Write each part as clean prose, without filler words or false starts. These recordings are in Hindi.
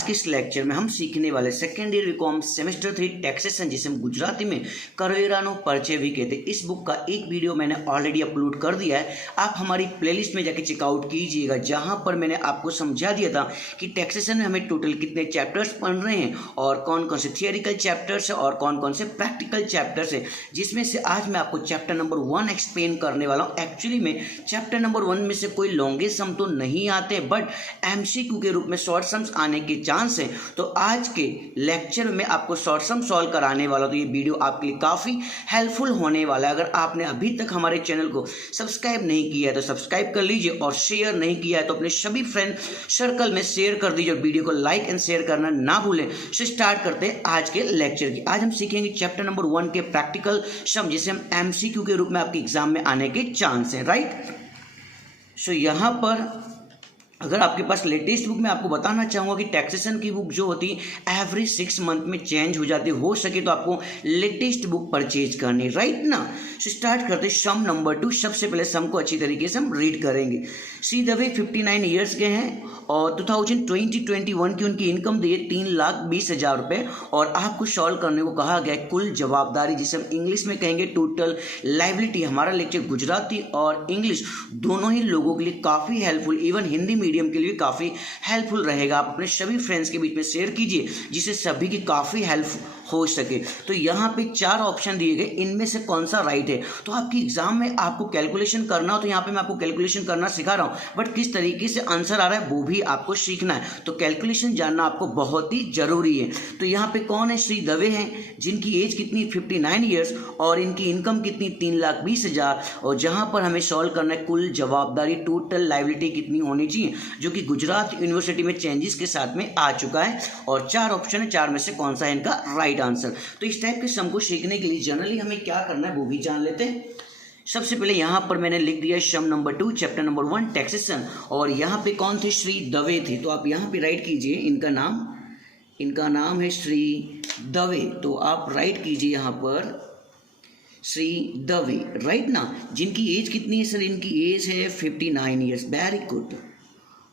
आज के इस लेक्चर में हम सीखने वाले second year BCom semester 3 taxation, जिसे हम गुजराती में करवेरानो परिचय भी कहते हैं, इस बुक का एक वीडियो मैंने ऑलरेडी अपलोड कर दिया है। आप हमारी प्लेलिस्ट में जाके चेकआउट कीजिएगा, जहां पर मैंने आपको समझा दिया था कि टैक्सेशन में हमें टोटल कितने चैप्टर्स पढ़ रहे हैं और कौन कौन से थियोरिकल चैप्टर्स है और कौन कौन से प्रैक्टिकल चैप्टर्स है, जिसमें से आज मैं आपको चैप्टर नंबर 1 एक्सप्लेन करने वाला हूँ। एक्चुअली में चैप्टर नंबर 1 में से कोई लॉन्गेस्ट सम तो नहीं आते, बट एमसीक्यू के रूप में शॉर्ट सम्स आने के चांस है। तो आज के लेक्चर में आपको शॉर्ट सम सॉल्व कराने वाला, तो ये वीडियो आपके लिए काफ़ी हेल्पफुल होने वाला है। अगर आपने अभी तक हमारे चैनल को सब्सक्राइब नहीं किया है तो सब्सक्राइब कर लीजिए, और शेयर नहीं किया है तो अपने सभी फ्रेंड सर्कल में शेयर कर दीजिए, और वीडियो को लाइक एंड शेयर करना ना भूलें। सो स्टार्ट करते हैं आज के लेक्चर की। आज हम सीखेंगे चैप्टर नंबर 1 के प्रैक्टिकल सम, जिसे हम एमसीक्यू के रूप में आपके एग्जाम में आने के चांस हैं, राइट। सो यहाँ पर अगर आपके पास लेटेस्ट बुक, मैं आपको बताना चाहूँगा कि टैक्सेशन की बुक जो होती है एवरी 6 मंथ में चेंज हो जाती है। हो सके तो आपको लेटेस्ट बुक परचेज करनी, राइट ना। सो स्टार्ट करते सम नंबर 2। सबसे पहले सम को अच्छी तरीके से हम रीड करेंगे। सी दवे 59 ईयर्स के हैं और 2020-21 की उनकी इनकम दी है 3,20,000 रुपये, और आपको सॉल्व करने को कहा गया है कुल जवाबदारी, जिसे हम इंग्लिश में कहेंगे टोटल लायबिलिटी। हमारा लेक्चर गुजराती और इंग्लिश दोनों ही लोगों के लिए काफ़ी हेल्पफुल, इवन हिंदी मीडियम के लिए काफ़ी हेल्पफुल रहेगा। आप अपने सभी फ्रेंड्स के बीच में शेयर कीजिए, जिससे सभी की काफ़ी हेल्प हो सके। तो यहाँ पे 4 ऑप्शन दिए गए, इनमें से कौन सा राइट है। तो आपकी एग्जाम में आपको कैलकुलेशन करना हो तो यहाँ पे मैं आपको कैलकुलेशन करना सिखा रहा हूँ, बट किस तरीके से आंसर आ रहा है वो भी आपको सीखना है। तो कैलकुलेशन जानना आपको बहुत ही जरूरी है। तो यहाँ पे कौन है, श्री दवे हैं, जिनकी एज कितनी 59 ईयर्स और इनकी इनकम कितनी 3,20,000, और जहाँ पर हमें सॉल्व करना है कुल जवाबदारी, टोटल लायबिलिटी कितनी होनी चाहिए, जो कि गुजरात यूनिवर्सिटी में चेंजेस के साथ में आ चुका है। और 4 ऑप्शन है, 4 में से कौन सा है इनका राइट आंसर। तो इस टाइप के सम को सीखने के लिए जनरली हमें क्या करना है वो भी जान लेते हैं। सबसे पहले यहाँ पर मैंने लिख दिया सम नंबर 2 चैप्टर नंबर 1 टैक्सेशन, और यहाँ पे कौन थे, श्री दवे थे। तो आप यहाँ पे राइट कीजिए, इनका नाम है श्री दवे, तो आप राइट कीजिए यहाँ पर श्री दवे, राइट ना। जिनकी एज कितनी है सर, इनकी एज है 59 ईयर्स। वेरी गुड,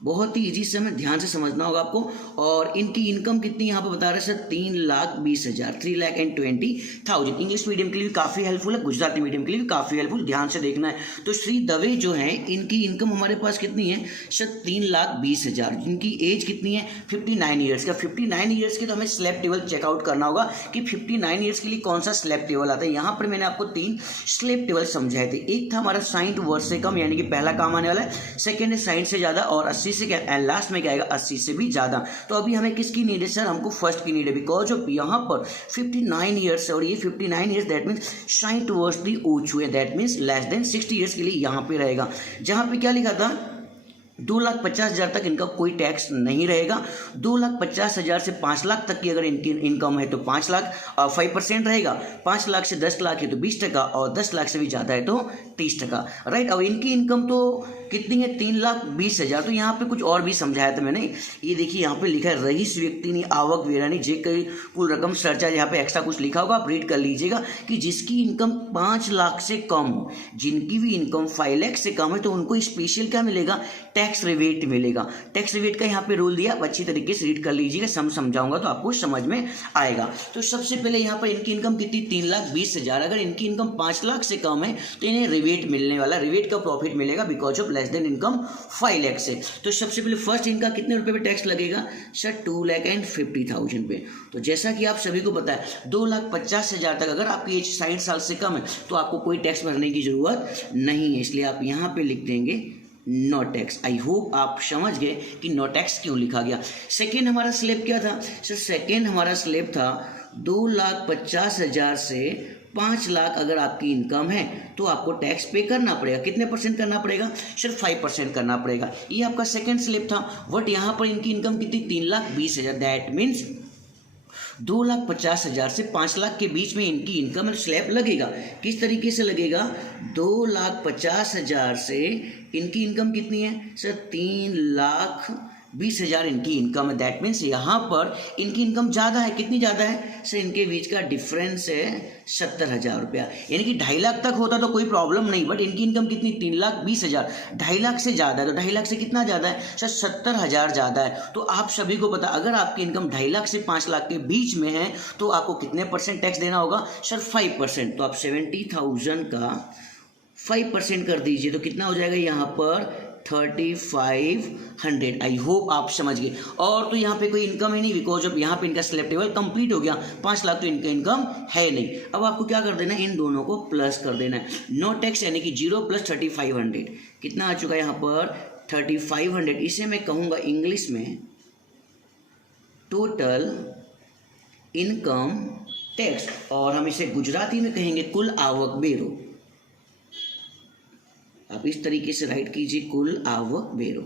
बहुत ही इजी से, हमें ध्यान से समझना होगा आपको। और इनकी इनकम कितनी यहाँ पे बता रहे हैं सर, 3,20,000, 3,20,000। इंग्लिश मीडियम के लिए भी काफ़ी हेल्पफुल है, गुजराती मीडियम के लिए भी काफ़ी हेल्पफुल, ध्यान से देखना है। तो श्री दवे जो है, इनकी इनकम हमारे पास कितनी है सर, 3,20,000। इनकी एज कितनी है 59 ईयर्स का। 59 ईयर्स की तो हमें स्लैब टेबल चेकआउट करना होगा कि 59 ईयर्स के लिए कौन सा स्लैब टेबल आता है। यहाँ पर मैंने आपको 3 स्लैब टेबल समझाए थे। एक था हमारा साइन टू वर्ड से कम, यानी कि पहला काम आने वाला है। सेकेंड है साइन से ज़्यादा, और 80 से क्या, एंड लास्ट में क्या आएगा 80 से भी ज्यादा। तो अभी हमें किसकी नीड है सर, हमको फर्स्ट की नीड है, बिकॉज ऑफ यहाँ पर 59 ईयर्स है, और ये 59 years that means sign towards the ओचू है, that means less than 60 years के लिए यहाँ पे रहेगा। जहाँ पे क्या लिखा था, 2,50,000 तक इनका कोई टैक्स नहीं रहेगा। 2,50,000 से 5 लाख तक की अगर इनकी इनकम है तो 5 लाख 5% रहेगा। 5 लाख से 10 लाख है तो 20%, और 10 लाख से भी ज़्यादा है तो 30%, राइट। अब इनकी इनकम तो कितनी है, 3,20,000। तो यहाँ पे कुछ और भी समझाया था मैंने, ये देखिए यहाँ पे लिखा है रईस व्यक्ति आवक वेरानी जे कई कुल रकम सरचार्ज, यहाँ पे एक्स्ट्रा कुछ लिखा होगा, आप रीड कर लीजिएगा कि जिसकी इनकम 5 लाख से कम हो, जिनकी भी इनकम 5 लाख से कम है, तो उनको स्पेशल क्या मिलेगा, टैक्स रिबेट मिलेगा। टैक्स रिबेट का यहाँ पे रूल दिया, अच्छी तरीके से रीड कर लीजिएगा, समझाऊंगा तो आपको समझ में आएगा। तो सबसे पहले यहाँ पर इनकी इनकम कितनी 3,20,000, अगर इनकी इनकम 5 लाख से कम है तो इन्हें रिबेट मिलने वाला, रिबेट का प्रॉफिट मिलेगा because of less than income 5 lakh से। तो सबसे पहले फर्स्ट इनका कितने रुपए पे टैक्स लगेगा सर, 2,50,000 पे। तो जैसा कि आप सभी को पता है 2,50,000 तक अगर आपकी एज 60 साल से कम है तो आपको कोई टैक्स भरने की जरूरत नहीं है, इसलिए आप यहाँ पे लिख देंगे नो टैक्स। आई होप आप समझ गए कि नो टैक्स क्यों लिखा गया। सेकेंड हमारा स्लैब क्या था सर, सेकेंड हमारा स्लैब था 2,50,000 से 5 लाख अगर आपकी इनकम है तो आपको टैक्स पे करना पड़ेगा। कितने % करना पड़ेगा, सिर्फ 5% करना पड़ेगा। ये आपका सेकेंड स्लैब था। बट यहाँ पर इनकी इनकम कितनी 3,20,000, दैट मीन्स 2,50,000 से 5 लाख के बीच में इनकी इनकम स्लैब लगेगा। किस तरीके से लगेगा, 2,50,000 से इनकी इनकम कितनी है सर, 3,20,000 20,000 इनकी इनकम है। दैट मीन्स यहाँ पर इनकी इनकम ज़्यादा है। कितनी ज़्यादा है सर? इनके बीच का डिफरेंस है 70,000 रुपया, यानी कि 2.5 लाख तक होता तो कोई प्रॉब्लम नहीं, बट इनकी इनकम कितनी 3,20,000, 2.5 लाख से ज़्यादा है। तो 2.5 लाख से कितना ज़्यादा है सर? 70,000 ज़्यादा है। तो आप सभी को पता, अगर आपकी इनकम 2.5 लाख से 5 लाख के बीच में है तो आपको कितने % टैक्स देना होगा सर? 5%। तो आप 70,000 का 5% कर दीजिए तो कितना हो जाएगा यहाँ पर 3,500। आई होप आप समझ गए। और तो यहाँ पे कोई इनकम ही नहीं, बिकॉज ऑफ यहाँ पे इनका स्लैब टेबल कंप्लीट हो गया। 5 लाख तो इनका इनकम है नहीं। अब आपको क्या कर देना है? इन दोनों को प्लस कर देना है। नो टैक्स यानी कि 0 + 3,500 कितना आ चुका है यहाँ पर? 3,500। इसे मैं कहूँगा इंग्लिश में टोटल इनकम टैक्स, और हम इसे गुजराती में कहेंगे कुल आवक वेरो। आप इस तरीके से राइट कीजिए, कुल आवक वेरो,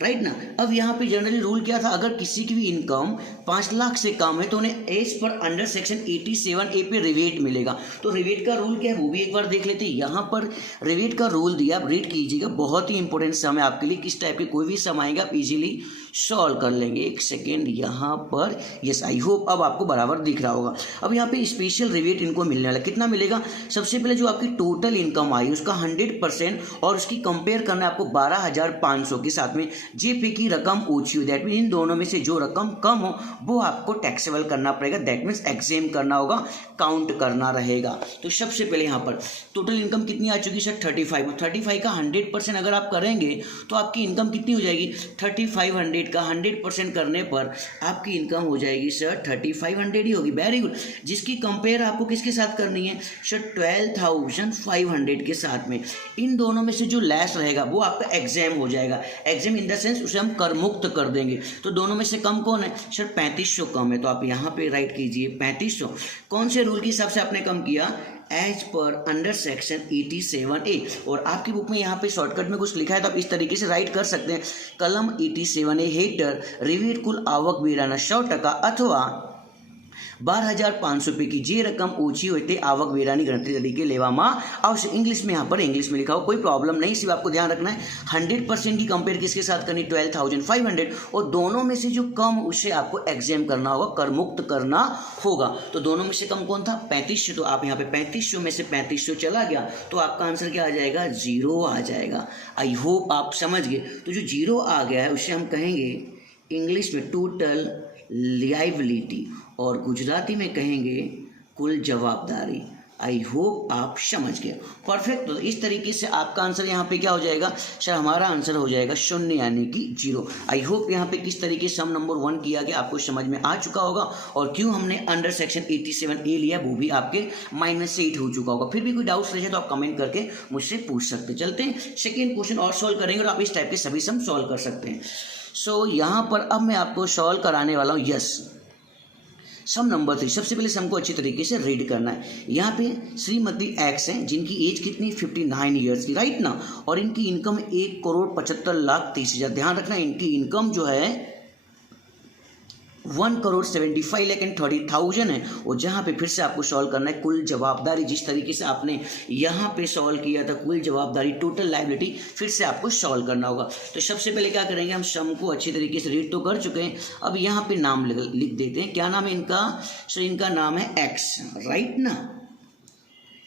राइट ना। अब यहाँ पे जनरली रूल क्या था? अगर किसी की भी इनकम 5 लाख से कम है तो उन्हें as per under section 87A पे रिवेट मिलेगा। तो रिवेट का रूल क्या है वो भी एक बार देख लेते हैं। यहाँ पर रिवेट का रूल दिया, आप रीड कीजिएगा, बहुत ही इंपॉर्टेंट सम है आपके लिए। किस टाइप के कोई भी सम आएगा आप इजीली सॉल्व कर लेंगे। एक सेकेंड यहाँ पर, यस, आई होप अब आपको बराबर दिख रहा होगा। अब यहाँ पे स्पेशल रिवेट इनको मिलने वाला, कितना मिलेगा? सबसे पहले जो आपकी टोटल इनकम आई उसका 100% और उसकी कंपेयर करना है आपको 12,500 के साथ में जे पे की रकम ऊंची हो। दैट मीन इन दोनों में से जो रकम कम हो वो आपको टैक्सेबल करना पड़ेगा। दैट मीन्स एग्जेम करना होगा, काउंट करना रहेगा। तो सबसे पहले यहाँ पर टोटल इनकम कितनी आ चुकी सर? 35। 35 का 100% अगर आप करेंगे तो आपकी इनकम कितनी हो जाएगी? 3,500 का 100% करने पर आपकी इनकम हो जाएगी सर 3,500 ही होगी। Very good. जिसकी कंपेयर आपको किसके साथ करनी है सर? 12,500 के साथ में। इन दोनों में से जो लेस रहेगा वो आपका एग्जाम हो जाएगा। एग्जाम इन द सेंस उसे हम कर मुक्त कर देंगे। तो दोनों में से कम कौन है सर? 3,500 कम है। तो आप यहाँ पे राइट कीजिए 3,500। कौन से रूल के हिसाब से आपने कम किया? As per under section 87A। और आपकी बुक में यहाँ पे शॉर्टकट में कुछ लिखा है तो आप इस तरीके से राइट कर सकते हैं, कलम 87A हेटर रिवेट कुल आवक वेराना 100% अथवा 12,500 की जे रकम ऊंची होते आवक वेरानी गणतरी तरीके लेવામાં આવશે। इंग्लिश में यहाँ पर इंग्लिश में लिखा हो, कोई प्रॉब्लम नहीं। सिर्फ आपको ध्यान रखना है 100% की कंपेयर किसके साथ करनी? 12,500। और दोनों में से जो कम उसे आपको एग्जाम करना होगा, कर मुक्त करना होगा। तो दोनों में से कम कौन था? 3500। तो आप यहाँ पे 3500 में से 3500 चला गया तो आपका आंसर क्या आ जाएगा? 0 आ जाएगा। आई होप आप समझ गए। तो जो 0 आ गया है उसे हम कहेंगे इंग्लिश में टोटल लायबिलिटी और गुजराती में कहेंगे कुल जवाबदारी। आई होप आप समझ गए। परफेक्ट। तो इस तरीके से आपका आंसर यहाँ पे क्या हो जाएगा सर? हमारा आंसर हो जाएगा 0 यानी कि 0। आई होप यहाँ पे किस तरीके से सम नंबर 1 किया गया आपको समझ में आ चुका होगा, और क्यों हमने अंडर सेक्शन 87A लिया वो भी आपके -8 हो चुका होगा। फिर भी कोई डाउट्स रहे तो आप कमेंट करके मुझसे पूछ सकते। चलते हैं सेकेंड क्वेश्चन और सॉल्व करेंगे, और आप इस टाइप के सभी सम सॉल्व कर सकते हैं। सो यहाँ पर अब मैं आपको सॉल्व कराने वाला हूँ। यस, सम नंबर 3। सबसे पहले सम को अच्छी तरीके से रीड करना है। यहाँ पे श्रीमती एक्स हैं जिनकी एज कितनी 59 ईयर्स की, राइट ना, और इनकी इनकम 1,75,30,000। ध्यान रखना इनकी इनकम जो है 1,75,30,000 है। और जहाँ पे फिर से आपको सॉल्व करना है कुल जवाबदारी, जिस तरीके से आपने यहाँ पे सॉल्व किया था कुल जवाबदारी टोटल लायबिलिटी, फिर से आपको सॉल्व करना होगा। तो सबसे पहले क्या करेंगे, हम सम को अच्छी तरीके से रीड तो कर चुके हैं। अब यहाँ पे नाम लिख देते हैं। क्या नाम है इनका सर? इनका नाम है एक्स, राइट ना।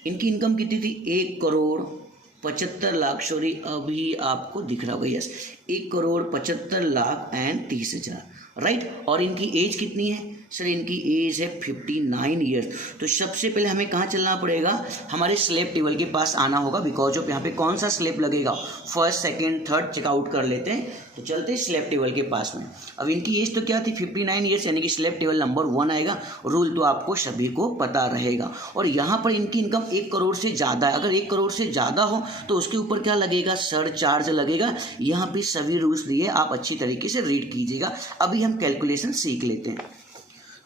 इनकी इनकम कितनी थी? 1,75,00,000। सॉरी, अभी आपको दिख रहा होगा, यस, 1,75,30,000, राइट। और इनकी एज कितनी है सर? इनकी एज है 59 ईयर्स। तो सबसे पहले हमें कहाँ चलना पड़ेगा? हमारे स्लैब टेबल के पास आना होगा, बिकॉज ऑफ यहाँ पे कौन सा स्लैब लगेगा? फर्स्ट, सेकंड, थर्ड चेकआउट कर लेते हैं। तो चलते हैं स्लैब टेबल के पास में। अब इनकी एज तो क्या थी? 59 ईयर्स, यानी कि स्लैब टेबल नंबर 1 आएगा। रूल तो आपको सभी को पता रहेगा। और यहाँ पर इनकी इनकम 1 करोड़ से ज़्यादा है। अगर 1 करोड़ से ज़्यादा हो तो उसके ऊपर क्या लगेगा? सरचार्ज लगेगा। यहाँ पे सभी रूल्स दिए, आप अच्छी तरीके से रीड कीजिएगा। अभी हम कैलकुलेशन सीख लेते हैं।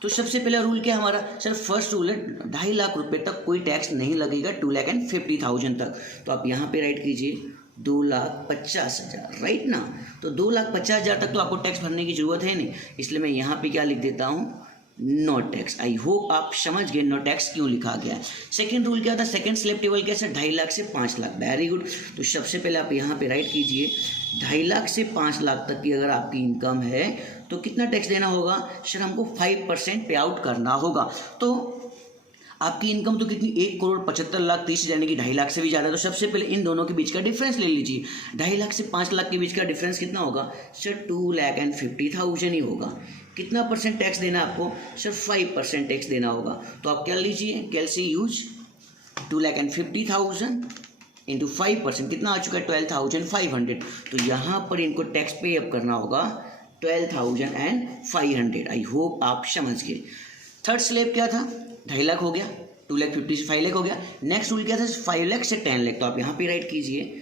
तो सबसे पहला रूल क्या हमारा सर? फर्स्ट रूल है 2.5 लाख रुपए तक कोई टैक्स नहीं लगेगा, 2,50,000 तक। तो आप यहाँ पे राइट कीजिए 2,50,000, राइट ना। तो 2,50,000 तक तो आपको टैक्स भरने की जरूरत है नहीं, इसलिए मैं यहाँ पे क्या लिख देता हूँ नो टैक्स। आई होप आप समझ गए नो टैक्स क्यों लिखा गया है। सेकंड रूल क्या था, सेकंड स्लैब टेबल कैसे, 2.5 लाख से 5 लाख। Very good. तो सबसे पहले आप यहाँ पे राइट कीजिए 2.5 लाख से 5 लाख तक की अगर आपकी इनकम है तो कितना टैक्स देना होगा सर, हमको 5% पे आउट करना होगा। तो आपकी इनकम तो कितनी, 1,75,30,000 यानी कि 2.5 लाख से भी ज़्यादा है। तो सबसे पहले इन दोनों के बीच का डिफरेंस ले लीजिए। 2.5 लाख से 5 लाख के बीच का डिफरेंस कितना होगा सर, 2,50,000 ही होगा। कितना परसेंट टैक्स देना है आपको सर, 5% टैक्स देना होगा। तो आप क्या लीजिए, कैलसी यूज 2,50,000 इंटू 5%, कितना आ चुका है 12,500। तो यहाँ पर इनको टैक्स पे अप करना होगा 12,500। आई होप आप समझ गए। थर्ड स्लैब क्या था, 2.5 लाख हो गया, 2,50,000 से 5 लाख हो गया। नेक्स्ट रूल क्या था, 5 लाख से 10 लाख। तो आप यहाँ पे राइट कीजिए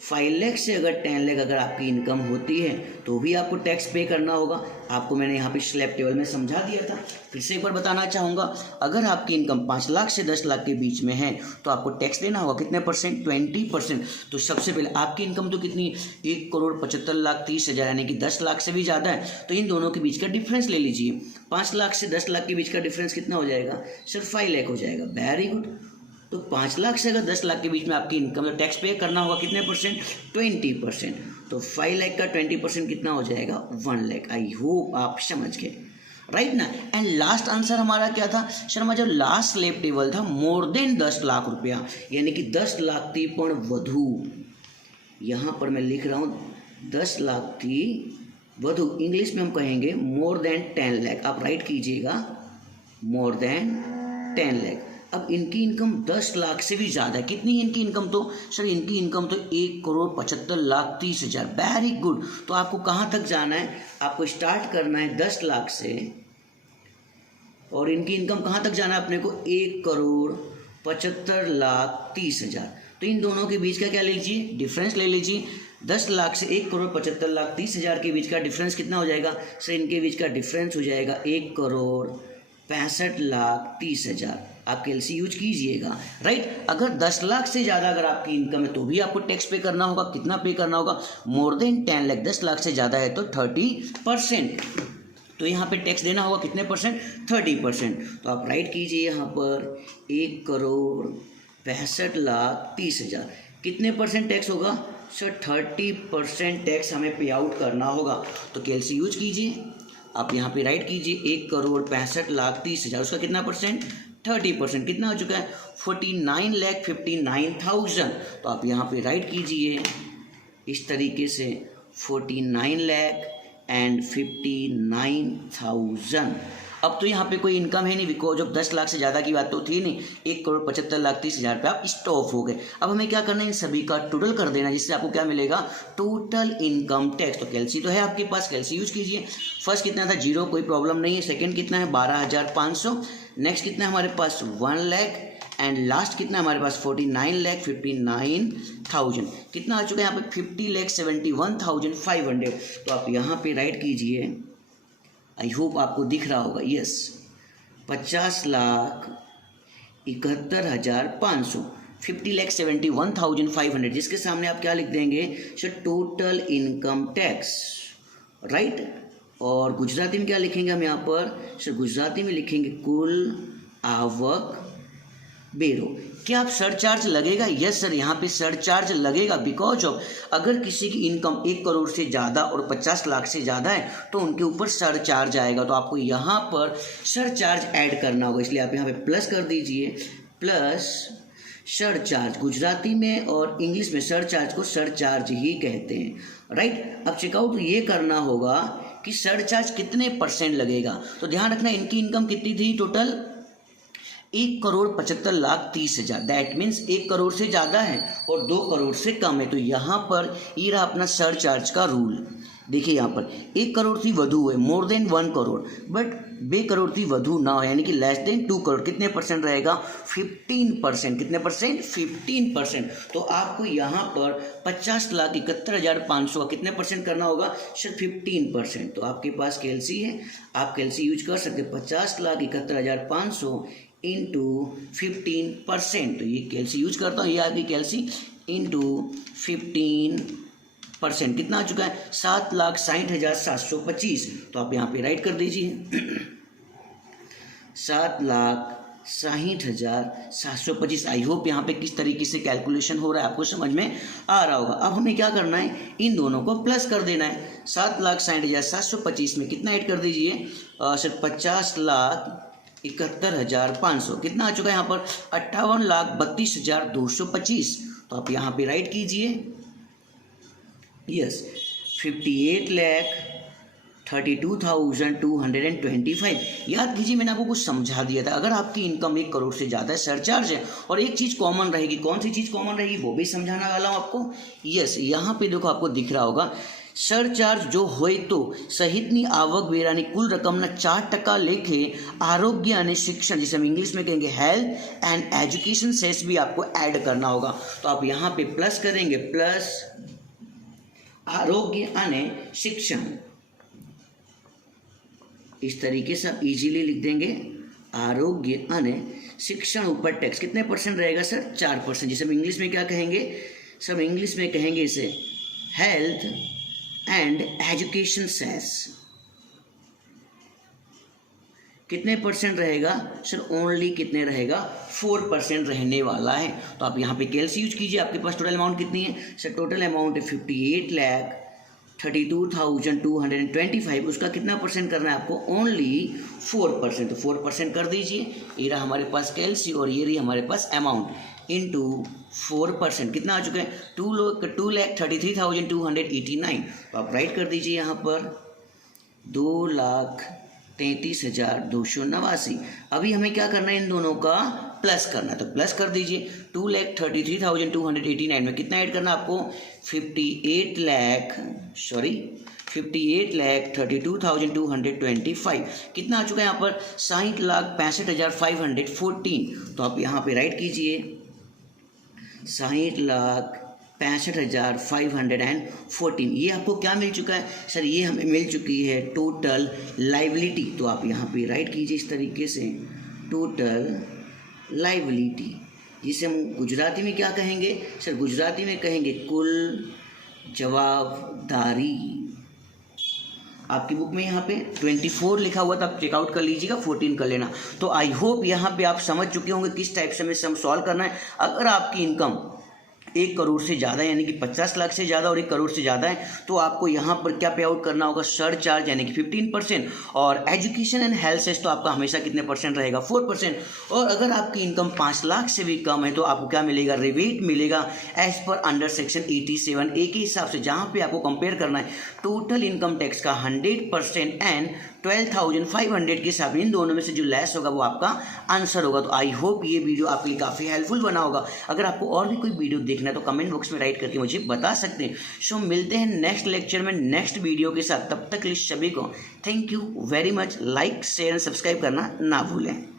5 लाख से अगर 10 लाख अगर आपकी इनकम होती है तो भी आपको टैक्स पे करना होगा। आपको मैंने यहाँ पे स्लैब टेबल में समझा दिया था, फिर से एक बार बताना चाहूँगा। अगर आपकी इनकम 5 लाख से 10 लाख के बीच में है तो आपको टैक्स देना होगा कितने परसेंट, 20%। तो सबसे पहले आपकी इनकम तो कितनी, 1,75,30,000 यानी कि 10 लाख से भी ज़्यादा है। तो इन दोनों के बीच का डिफरेंस ले लीजिए। 5 लाख से 10 लाख के बीच का डिफरेंस कितना हो जाएगा सर, 5 लाख हो जाएगा। Very good. तो 5 लाख से अगर 10 लाख के बीच में आपकी इनकम, तो टैक्स पे करना होगा कितने परसेंट, 20%। तो 5 लाख का 20% कितना हो जाएगा, 1 लाख। आई होप आप समझ गए, राइट ना। एंड लास्ट आंसर हमारा क्या था सर, हमारा जो लास्ट स्लैब टेबल था, मोर देन 10 लाख रुपया, यानी कि 10 लाख थी पण वधु। यहाँ पर मैं लिख रहा हूँ 10 लाख थी वधु, इंग्लिश में हम कहेंगे मोर देन 10 लाख। आप राइट कीजिएगा मोर देन 10 लाख। अब इनकी इनकम 10 लाख से भी ज़्यादा है। कितनी इनकी इनकम, तो सर इनकी इनकम तो 1,75,30,000। Very good. तो आपको कहाँ तक जाना है, आपको स्टार्ट करना है 10 लाख से, और इनकी इनकम कहाँ तक जाना है अपने को, 1,75,30,000। तो इन दोनों के बीच का क्या ले लीजिए, डिफरेंस ले लीजिए। 10 लाख से 1,75,30,000 के बीच का डिफरेंस कितना हो जाएगा सर, इनके बीच का डिफरेंस हो जाएगा 1,65,30,000। आप कैलसी यूज कीजिएगा, राइट। अगर 10 लाख से ज़्यादा अगर आपकी इनकम है तो भी आपको टैक्स पे करना होगा। कितना पे करना होगा, मोर देन 10 लाख, 10 लाख से ज़्यादा है तो 30%। तो यहाँ पे टैक्स देना होगा कितने परसेंट, 30%। तो आप राइट कीजिए यहाँ पर 1,65,30,000। कितने परसेंट टैक्स होगा सर, 30% टैक्स हमें पे आउट करना होगा। तो कैलसी यूज कीजिए, आप यहाँ पे राइट कीजिए 1,65,30,000, उसका कितना परसेंट, 30%। कितना हो चुका है, 49,59,000। तो आप यहाँ पे राइट कीजिए इस तरीके से 49,59,000। अब तो यहाँ पे कोई इनकम है नहीं, बिकॉज ऑफ 10 लाख से ज़्यादा की बात तो थी नहीं। 1,75,30,000 पे आप स्टॉप हो गए। अब हमें क्या करना है, इन सभी का टोटल कर देना, जिससे आपको क्या मिलेगा, टोटल इनकम टैक्स। तो कैलसी तो है आपके पास, कैलसी यूज कीजिए। फर्स्ट कितना था, 0, कोई प्रॉब्लम नहीं है। सेकंड कितना है, 12,500। नेक्स्ट कितना है हमारे पास, 1 लाख। एंड लास्ट कितना है हमारे पास, 49,59,000। कितना आ चुका है यहाँ पे, 50,71,500। तो आप यहाँ पे राइट कीजिए, आई होप आपको दिख रहा होगा, यस, 50,71,500, 50,71,500, जिसके सामने आप क्या लिख देंगे sir, total income tax, right. और गुजराती में क्या लिखेंगे हम यहाँ पर सर, गुजराती में लिखेंगे कुल आवक बेरो। क्या आप सरचार्ज लगेगा, यस सर, यहाँ पे सरचार्ज लगेगा, बिकॉज ऑफ अगर किसी की इनकम 1 करोड़ से ज़्यादा और 50 लाख से ज़्यादा है तो उनके ऊपर सरचार्ज आएगा। तो आपको यहाँ पर सरचार्ज ऐड करना होगा, इसलिए आप यहाँ पे प्लस कर दीजिए, प्लस सरचार्ज। गुजराती में और इंग्लिश में सरचार्ज को सरचार्ज ही कहते हैं, राइट। अब चेकआउट ये करना होगा कि सरचार्ज कितने परसेंट लगेगा। तो ध्यान रखना, इनकी इनकम कितनी थी टोटल, 1,75,30,000। दैट मीन्स 1 करोड़ से ज़्यादा है और 2 करोड़ से कम है। तो यहाँ पर ये रहा अपना सरचार्ज का रूल। देखिए यहाँ पर 1 करोड़ थी वधु है, more than 1 crore, but 2 crore थी वधु ना हो, यानी कि लेस देन 2 करोड़। कितने परसेंट रहेगा, 15%। कितने परसेंट, 15%। तो आपको यहाँ पर 50,71,500 का कितने परसेंट करना होगा सिर्फ 15%। तो आपके पास कैलसी है, आप कैलसी यूज कर सकते हैं, 50,71,500 इंटू 15%। तो ये कैलसी यूज करता हूँ, ये आपकी कैलसी इंटू 15%। कितना आ चुका है, 7,60,725। तो आप यहाँ पे राइट कर दीजिए 7,60,725। आई होप यहाँ पे किस तरीके से कैलकुलेशन हो रहा है आपको समझ में आ रहा होगा। अब हमें क्या करना है, इन दोनों को प्लस कर देना है। 7,60,725 में कितना ऐड कर दीजिए सर, 50,71,500। कितना आ चुका है यहाँ पर, 58,32,225। तो आप यहाँ पे राइट कीजिए, यस 58,32,225। याद कीजिए मैंने आपको कुछ समझा दिया था, अगर आपकी इनकम 1 करोड़ से ज़्यादा है, सरचार्ज है और एक चीज़ कॉमन रहेगी, कौन सी चीज़ कॉमन रहेगी वो भी समझाने वाला हूँ आपको। यस, यहाँ पे देखो आपको दिख रहा होगा, सरचार्ज जो होए तो सहितनी आवक वेरानी कुल रकमना 4% लेखे आरोग्य અને शिक्षण, जिसे हम इंग्लिश में कहेंगे हेल्थ एंड एजुकेशन सेस भी आपको ऐड करना होगा। तो आप यहाँ पे प्लस करेंगे, प्लस आरोग्य અને शिक्षण, इस तरीके से आप इजीली लिख देंगे। आरोग्य અને शिक्षण ऊपर टैक्स कितने परसेंट रहेगा सर, 4%, जिसे हम इंग्लिश में क्या कहेंगे, सब इंग्लिश में कहेंगे इसे हेल्थ एंड एजुकेशन सेस। कितने परसेंट रहेगा सर, ओनली कितने रहेगा, 4% रहने वाला है। तो आप यहाँ पे कैलसी यूज कीजिए। आपके पास टोटल अमाउंट कितनी है सर, टोटल अमाउंट है 58,32,225। उसका कितना परसेंट करना है आपको, ओनली 4%। तो 4% कर दीजिए। ये रहा हमारे पास कैलसी और ये रही हमारे पास अमाउंट इंटू 4%। कितना आ चुका है, 2,33,289। तो आप राइट कर दीजिए यहाँ पर 2,33,289। अभी हमें क्या करना है, इन दोनों का प्लस करना है। तो प्लस कर दीजिए। 2,33,289 में कितना ऐड करना है आपको, 58,32,225। कितना आ चुका है यहाँ पर, 60,65,514। तो आप यहाँ पे राइट कीजिए 60,65,514। ये आपको क्या मिल चुका है सर, ये हमें मिल चुकी है टोटल लाइबिलिटी। तो आप यहाँ पे राइट कीजिए इस तरीके से, टोटल लाइबिलिटी, जिसे हम गुजराती में क्या कहेंगे सर, गुजराती में कहेंगे कुल जवाबदारी। आपकी बुक में यहाँ पे 24 लिखा हुआ था, आप चेकआउट कर लीजिएगा, 14 कर लेना। तो आई होप यहाँ पे आप समझ चुके होंगे किस टाइप से हमें सम सॉल्व करना है। अगर आपकी इनकम 1 करोड़ से ज़्यादा यानी कि 50 लाख से ज़्यादा और 1 करोड़ से ज़्यादा है, तो आपको यहाँ पर क्या पे आउट करना होगा, सरचार्ज यानी कि 15%। और एजुकेशन एंड हेल्थ सेस तो आपका हमेशा कितने परसेंट रहेगा, 4%। और अगर आपकी इनकम 5 लाख से भी कम है तो आपको क्या मिलेगा, रिबेट मिलेगा as per under section 87A के हिसाब से, जहाँ पे आपको कंपेयर करना है टोटल इनकम टैक्स का 100% एंड 12,500 के हिसाब। इन दोनों में से जो लेस होगा वो आपका आंसर होगा। तो आई होप ये वीडियो आपके लिए काफ़ी हेल्पफुल बना होगा। अगर आपको और भी कोई वीडियो देखना है तो कमेंट बॉक्स में राइट करके मुझे बता सकते हैं। सो मिलते हैं नेक्स्ट लेक्चर में नेक्स्ट वीडियो के साथ। तब तक के लिए सभी को thank you very much. Like share and subscribe करना ना भूलें।